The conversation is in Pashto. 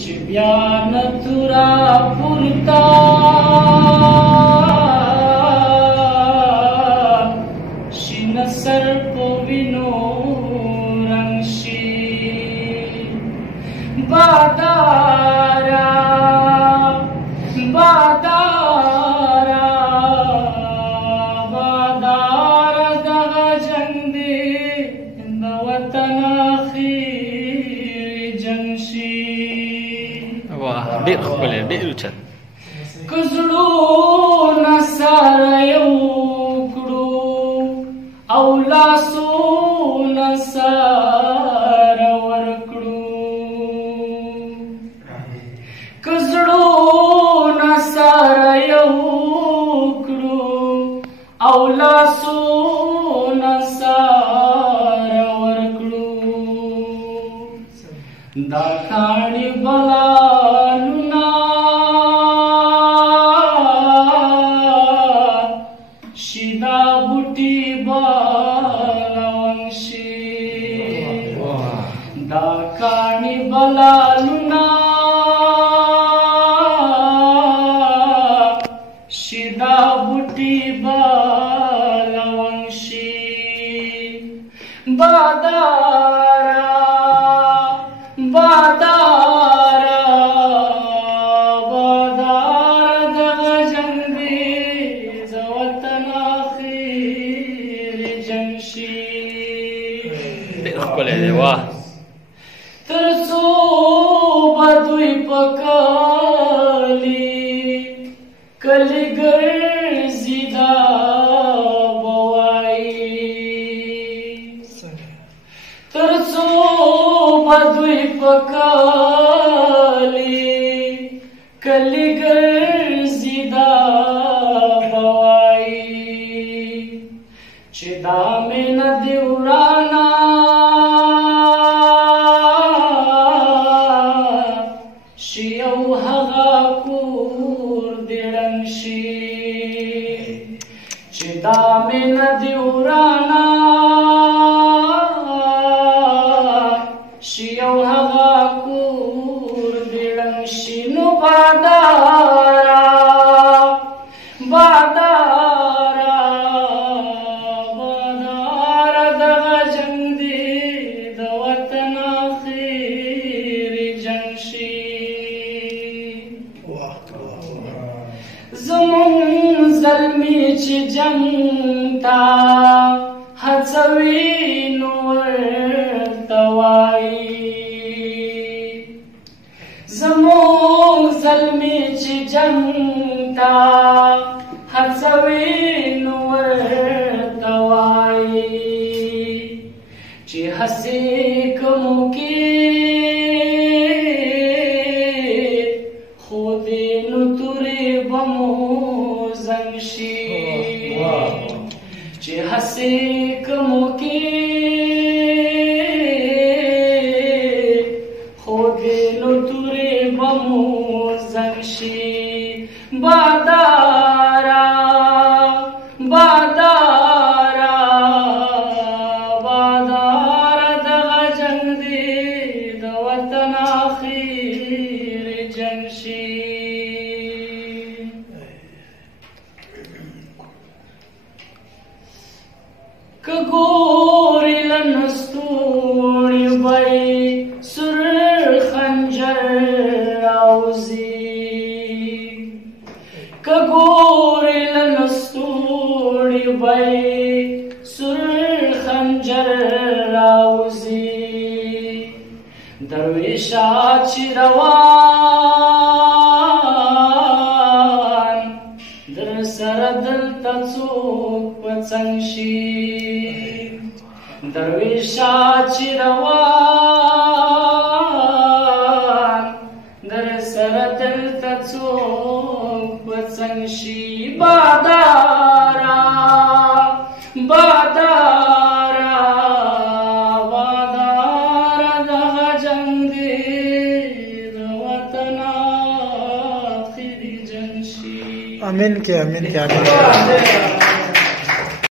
چې بیا نه تورا پورتا شین سر په وینو رنګ شي بادارا بادارا بادارا دغه جنگ دی د وطن اخیر جنگ شي واه ډېر ښکلی ډېر اوچت که زړونه سره یو کړو او لاسونه سره ورکړو که زړونه سره یو کړو او لاسونه سره ورکړو دا کاڼي بلالونه شیدا بوټي بالون شي دا کاڼي بلالونه شیدا بوټي بالون شي بادارا بادارا بادارا دغه جنگ دی د وطن اخیر جنگ شي ډېر ښکلی دی واه تر څو به دوی په کلي ګرځي دا به وایي تر څو به دوی په کلي ګرځي دا به وایي چې دا مینه دې ورانه شي او هغه کور دې ړنګ شي چې دا مینه دې ورانه شي او هغه کور دې ړنګ شي نو بادارا بادارا بادارا دغه جنگ دی د وطن اخیر جنگ شي زمون زلمی چې جنگ تا هڅوي نو ورته وایي زمون زلمی چې جنگ تا هڅوي نو ورته وایي چې هسې کومو کې خو دې نو تورې بمو زنګ شي چې هسې کومو کې خو دې نو تورې بمو زنګ شي بادارا بادارا بادارا دغه جنگ دی د وطن اخیر جنگ شي که ګورې له نستوړي به سور خنجر راوځي که ګورې له نستوړي به سور خنجر راوځي درویشه چې روان در سره دلته څوک په څنګ شي درویشه چې روان در سره دلته څوک په څنګ شي بادارا بادارا بادارا دغه جنگ دی د وطن اخر جنگ شي امین کې امین کې امین